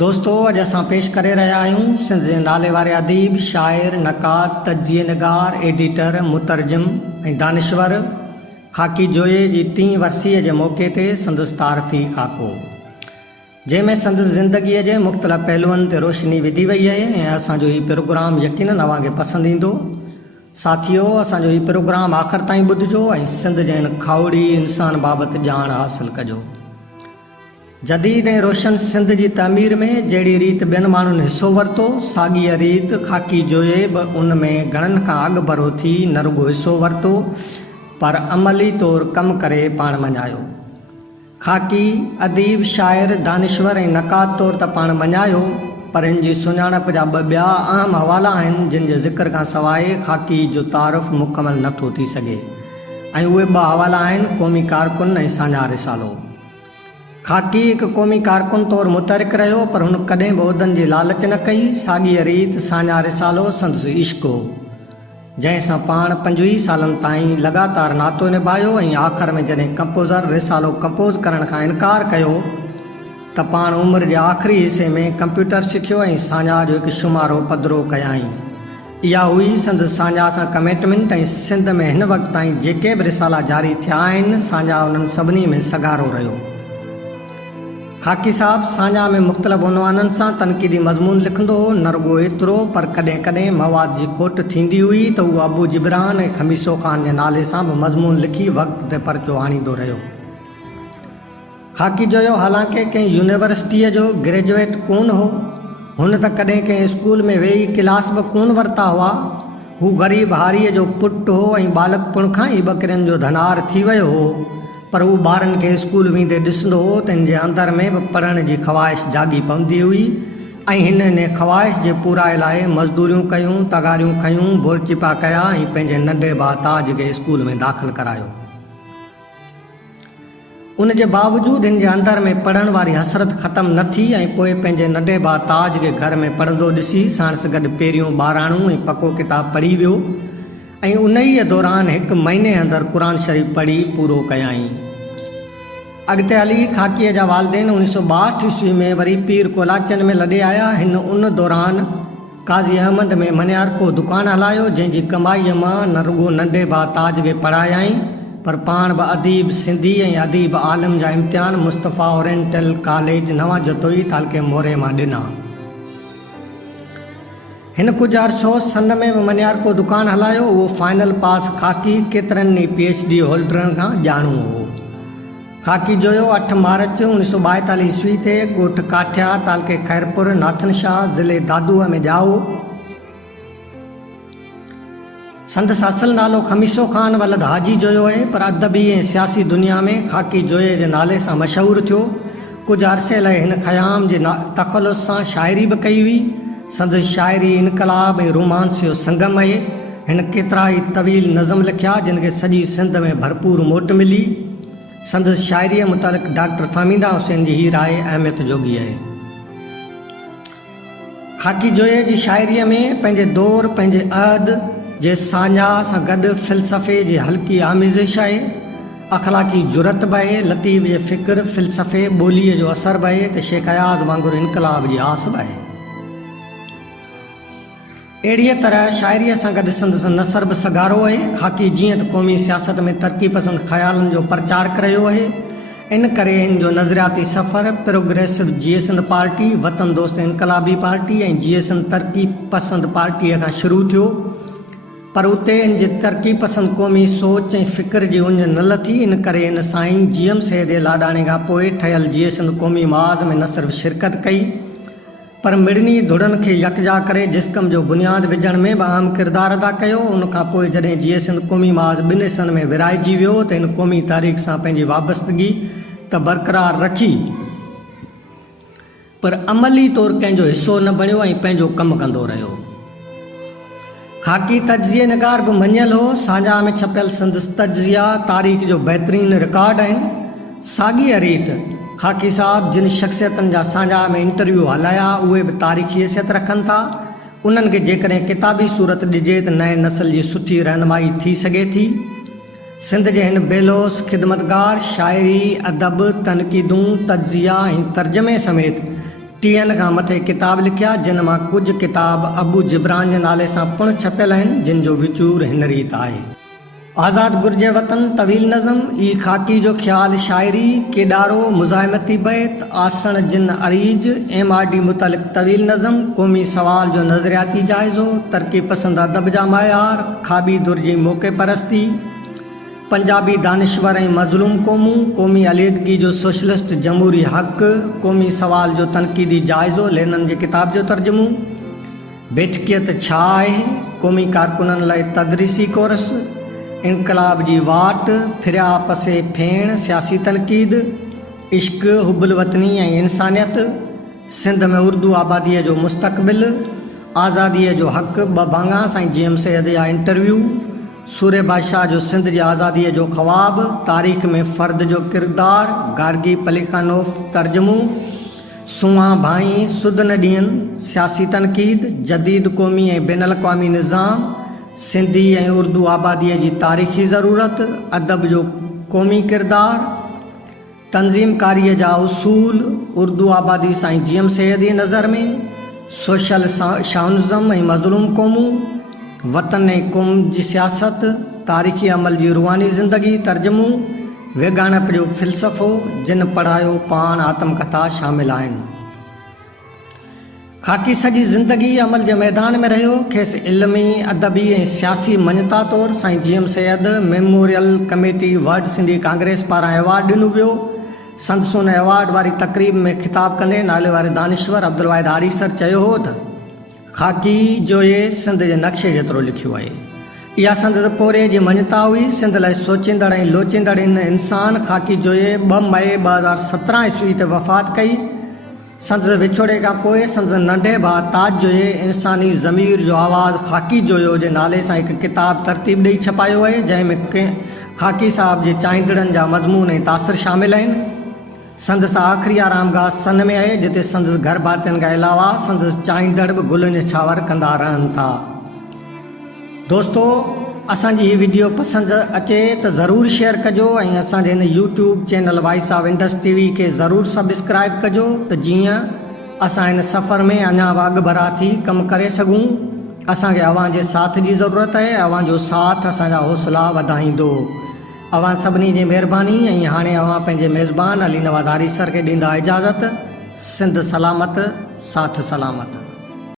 दोस्तों अॼु असां पेश करे रहिया आहियूं सिंध जे नाले वारे अदीब, शाइर, नक़ाद, तज्ज़िये निगार, एडिटर, मुतरजिम ऐं दानिश्वर ख़ाकी जोए जी 3 वरसीअ जे मौक़े ते संदसि तारीफ़ी ख़ाको, जंहिंमें संदसि ज़िंदगीअ जे मुख़्तलिफ़ पहलुअनि ते रोशनी विधी वई आहे ऐं असांजो हीउ प्रोग्राम यकीनन अव्हांखे पसंदि ईंदो। साथियो, असांजो हीउ प्रोग्राम आख़िर ताईं ॿुधिजो ऐं सिंध जे हिन खाउड़ी इंसान बाबति ॼाण हासिलु कजो। जदीद ऐं रोशन सिंध जी तमीर में जहिड़ी रीति ॿियनि माण्हुनि हिसो वरितो, साॻीअ रीति ख़ाकी जोए बि उन में घणनि खां अॻु भरो थी न रुॻो हिसो वरितो पर अमली तौरु कमु करे पाण मञायो। ख़ाकी अदीब, शाइर, दानिश्वर ऐं नक़ाद तौरु त पाण मञायो, पर इन जी सुञाणप जा ॿिया अहम हवाला आहिनि जिन जे ज़िक्र खां सवाइ ख़ाकी जो तारुफ़ मुकमल नथो थी सघे, ऐं उहे 2 हवाला आहिनि क़ौमी कारकुन ऐं साझा रिसालो। ख़ाकी हिकु क़ौमी कारकुन तौरु मुतहरिक रहियो पर हुन कॾहिं बि उहिदनि जी लालच न कई। साॻीअ रीति साझा रिसालो संदसि इश्क़ हो, जंहिं सां पाण 25 सालनि ताईं लगातार नातो निभायो ऐं आख़िर में जॾहिं कंपोज़र रिसालो कंपोज़ करण खां इनकार कयो त पाण उमिरि जे आख़िरी हिसे में कंप्यूटर सिखियो ऐं साझा जो हिकु शुमारो पधिरो कयाई। इहा हुई संदसि साझा सां कमिटमेंट ऐं सिंध में हिन वक़्त ताईं जेके बि रिसाला जारी थिया आहिनि, साझा उन्हनि सभिनी में सगारो रहियो। ख़ाकी साहब साझा में मुख़्तलिफ़ उनवाननि सां तनक़ीदी मज़मून लिखंदो हो, न रुॻो एतिरो पर कॾहिं कॾहिं मवाद जी खोट थींदी हुई त उहो अबू जिब्रान ऐं खमीसो ख़ान जे नाले सां बि मज़मून लिखी वक़्त ते परचो आणींदो रहियो। ख़ाकी जो हालांकि कंहिं यूनिवर्सिटीअ जो ग्रेजुएट कोन हो, हुन त कॾहिं कंहिं स्कूल में वेही क्लास बि कोन वरिता हुआ। हू ग़रीब हारीअ जो पुटु हो ऐं बालकपुण खां ई ॿकरियुनि जो धनार थी वियो हो, पर हू ॿारनि खे स्कूल वेंदे ॾिसंदो हो त हिन जे अंदर में बि पढ़ण जी ख़्वाहिश जागी पवंदी हुई ऐं हिन ख़्वाहिश जे पूराए लाइ मज़दूरियूं कयूं, तगारियूं खयूं, बोरचिपा कया ऐं पंहिंजे नंढे भाउ ताज खे स्कूल में दाख़िल करायो। उन जे बावजूदि हिन जे अंदर में पढ़ण वारी हसरत ख़तमु न थी ऐं पोइ पंहिंजे नंढे भाउ ताज खे घर में पढ़ंदो ॾिसी साणसि गॾु पहिरियों 12 ऐं पको किताब पढ़ी वियो ऐं उन ई दौरान 1 महीने अंदरि क़ुरान शरीफ़ पढ़ी पूरो कयाई। अॻिते हली ख़ाकीअ जा वालदेन 1962 ईस्वी में वरी पीर कोलाचन में लॾे आया। हिन उन दौरान काज़ी अहमद में मनियारको दुकानु हलायो, जंहिंजी कमाईअ मां न रुॻो नंढे भाउ ताज खे पढ़ायाई पर पाण बि अदीब सिंधी ऐं अदीब आलम जा इम्तिहान मुस्तफ़ा ओरिएंटल कॉलेज नवां जतोई तालके मोरे मां ॾिना। हिन कुझु अरसो सन में बि मनियारको दुकानु हलायो। उहो फाइनल पास ख़ाकी केतिरनि ई PhD होल्डरनि खां ॼाणू हो। ख़ाकी जो 8 मार्च 1942 ईस्वी ते ॻोठ काठिया तालके खैरपुर नाथन शाह ज़िले दादूअ में ॼाओ। संदसि असुल नालो खमीसो ख़ान वलद हाजी जोयो आहे, पर अदबी ऐं सियासी दुनिया में ख़ाकी जोए जे नाले सां मशहूरु थियो। कुझु अरसे लाइ हिन ख़याम जे तख़ल्लुस सां शाइरी बि कई हुई। संदसि शाइरी इनकलाब ऐं रोमांस जो संगम आहे। हिन केतिरा ई तवील नज़म लिखिया जिन खे सॼी सिंध में भरपूर मोट मिली। संदसि शाइरीअ मुतालिक़ डॉक्टर फ़हमीदा हुसैन जी हीअ राय अहमियत जोगी आहे। ख़ाकी जोए जी शाइरीअ में पंहिंजे दौर, पंहिंजे अहद जे साझा सां गॾु फ़िलसफ़े जी हल्की आमेज़िश आहे, अख़लाक़ी जुरत बि आहे, लतीफ़ जे फ़िक्र, फ़िलसफ़े, ॿोलीअ जो असर बि आहे त शेख अयाज़ वांगुरु इनकलाब जी आस बि आहे। अहिड़ीअ तरह शाइरीअ सां गॾु संदसि नसर बि सगारो आहे। ख़ाकी जीअं त क़ौमी सियासत में तरक़ी पसंद ख़्यालनि जो प्रचार करियो आहे, इन करे हिन जो नज़रियाती सफ़र प्रोग्रेसिव GSN पार्टी, वतन दोस्त इनकलाबी पार्टी ऐं GSN तरक़ी पसंद पार्टीअ खां शुरू थियो, पर उते हिन जी तरक़ी पसंद क़ौमी सोच ऐं फ़िक्र जी उञ न लथी। इन करे हिन साईं GM सैदे लाॾाणे खां पोइ ठहियल GSN क़ौमी महाज़ में न सिर्फ़ु शिरकत कई पर मिड़नी धुड़नि खे यकजा करे जिस कम जो बुनियादु विझण में बि अहम किरदारु अदा कयो। उनखां पोइ जॾहिं GSN क़ौमी महाज़ 2 हिसनि में विराइजी वियो त हिन क़ौमी तारीख़ सां पंहिंजी वाबस्तगी त बरक़रार रखी पर अमली तौरु कंहिंजो हिसो न बणियो ऐं पंहिंजो कमु कंदो रहियो। ख़ाकी तज्ज़िये निगार बि मञियल हो। साझा में छपियल संदसि तज्ज़िया तारीख़ जो बहितरीनु रिकॉर्ड आहिनि। साॻीअ रीति ख़ाकी साहब जिन शख़्सियतनि जा साझा में इंटरव्यू हलाया उहे बि तारीख़ी हैसियत रखनि था। उन्हनि खे जेकॾहिं किताबी सूरत ॾिजे त नए नस्ल जी सुठी रहनुमाई थी सघे थी। सिंध जे हिन बेलोस ख़िदमतगार शाइरी, अदब, तनक़ीदूं, तज्ज़िया ऐं तर्जमे समेत 30 खां मथे किताब लिखिया, जिन मां कुछ किताब अबू जिब्रान जे नाले सां पिणु छपियल आहिनि, जिन जो विचूर हिन रीत आहे। आज़ाद गुर्जे वतन तवील नज़म, ई खाकी जो ख्याल शायरी, केॾारो मुज़ाहिमती बैत, आसण जिन अरीज, MRD मुतलिक तवील नज़म, क़ौमी सवाल जो नज़रियाती जाइज़ो, तरक़ी पसंद अदब जा मयार, खाबी दुर्जी मौक़े परस्ती, पंजाबी दानिश्वर ऐं मज़लूम क़ौमूं, क़ौमी अलीहदगी जो सोशलिस्ट जमहूरी हक़, क़ौमी सवाल जो तनक़ीदी जाइज़ो, लेनन जे किताब जो तर्जुमो, बेठकियत छा आहे, क़ौमी कारकुननि लाइ तदरीसी कोर्स, इनकलाब जी वाट, फिरिया पसे फेण, सियासी तनक़ीद, इश्क, हुब्बुल वतनी ऐं इंसानियत, सिंध में उर्दू आबादीअ जो मुस्तक़बिल, आज़ादीअ जो हक़, 2 भाङा, साईं GM सैयद जा इंटरव्यू, सूरे बादशाह जो सिंध जी आज़ादीअ जो ख़्वाब, तारीख़ में फ़र्द जो किरदार, गार्गी पलिखानोफ तर्जुमो, सुवां भाई सुध न ॾियनि, सियासी तनक़ीद, जदीद क़ौमी ऐं बैन अल-अक़वामी निज़ाम, सिंधी ऐं उर्दू आबादीअ जी तारीख़ी ज़रूरत, अदब जो क़ौमी किरदार, तंज़ीमकारीअ जा उसूल, उर्दू आबादी साईं GM सैयद जी नज़र में, सोशल शाउनिज़म ऐं मज़लूम क़ौमूं, वतन ऐं क़ौम जी सियासत, तारीख़ी अमल जी रुहानी ज़िंदगी तर्जुमो, वेगाणप जो फ़िलसफ़ो, जिन पढ़ायो पाण आत्मकथा शामिल आहिनि। खाकी सॼी ज़िंदगी अमल जे मैदान में रहियो, खेसि इल्मी, अदबी ऐं सियासी मञता तौरु साईं GM Syed memorial committee world Sindhi कांग्रेस पारां एवॉर्ड ॾिनो वियो। संदसून एवॉर्ड वारी तक़रीब में ख़िताब कंदे नाले वारे दानिश्वर अब्दुल वाहिद आरी सर चयो हो त खाकी जोए सिंध जे नक्शे जेतिरो लिखियो आहे। इहा संदसि पोरे जी मञता हुई। सिंध लाइ सोचींदड़ ऐं लोचींदड़ इन इंसान खाकी जोए 2 मई 2017 ईस्वी ते वफ़ात कई। संदसि विछोड़े खां पोइ संदसि नंढे भाउ ताज जोए इंसानी ज़मीर जो आवाज़ खाकी जोयो जे नाले सां हिकु किताब तरतीब ॾेई छपायो आहे, जंहिंमें खाकी साहब जे चाहींदड़नि जा मज़मून ऐं तासिर शामिल आहिनि। संदसि आख़िरी आरामगाह सन में आहे, जिते संदसि घर भातियुनि खां अलावा संदसि चाहींदड़ बि गुलनि जो छावर कंदा रहनि था। दोस्तो, असांजी हीअ वीडियो पसंदि अचे त ज़रूरु शेयर कजो ऐं असांजे हिन YouTube channel voice of Indus TV खे ज़रूरु सब्सक्राइब कजो, त जीअं असां हिन सफ़र में अञा अॻभरा थी कमु करे सघूं। असांखे अव्हां जे साथ जी ज़रूरत आहे। अव्हां जो साथ असांजा हौसला वधाईंदो। अव्हां सभिनी जी महिरबानी। ऐं हाणे अव्हां पंहिंजे मेज़बान अली नवाज़ आरी सर खे ॾींदा इजाज़त। सिंध सलामत, साथ सलामत।